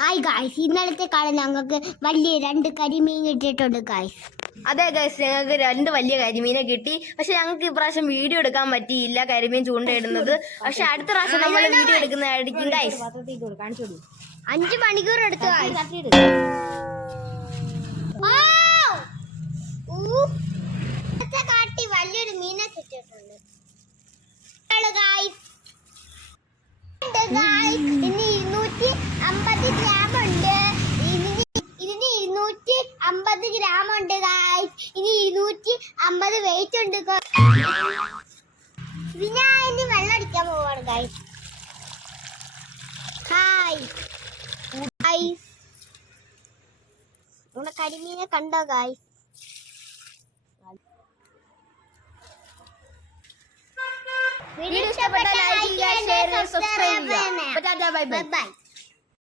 Hi guys, ഇന്നലത്തെക്കാളും ഞങ്ങൾക്ക് വലിയ 2 കരിമീൻ കിട്ടിയിട്ടുണ്ട് ഗായ്സ്. അതെ ഗൈസ്, ഞങ്ങൾക്ക് 2 വലിയ കരിമീനെ കിട്ടി. പക്ഷെ ഞങ്ങൾക്ക് ഇപ്രാവശ്യം വീഡിയോ എടുക്കാൻ പറ്റിയില്ല കരിമീൻ ചൂണ്ടയിടുന്നത്. പക്ഷെ അടുത്ത പ്രാവശ്യം നമ്മൾ വീഡിയോ എടുക്കുന്നതായിരിക്കും ഗൈസ്. 5 മണിക്കൂർ എടുത്തു കാട്ടി വലിയൊരു മീനെ കിട്ടിയിട്ടുണ്ട് ഇനി 250 ഗ്രാം ഉണ്ട്. ഇതിന് 250 ഗ്രാം ഉണ്ട് ഗായ്സ്. ഇനി 250 വെയിറ്റ് ഉണ്ട്. ഞാൻ ഇനി വെള്ളം അടിക്കാൻ പോവാണ് ഗായ്സ്. ഹായ് ഗായ്സ്, നമ്മുടെ കരിമീനെ കണ്ടോ ഗായ്സ്? വീഡിയോ ഇഷ്ടപ്പെട്ടാൽ ലൈക്ക് ചെയ്യുക, ഷെയർ ചെയ്യുക, സബ്സ്ക്രൈബ് ചെയ്യുക. Bye bye.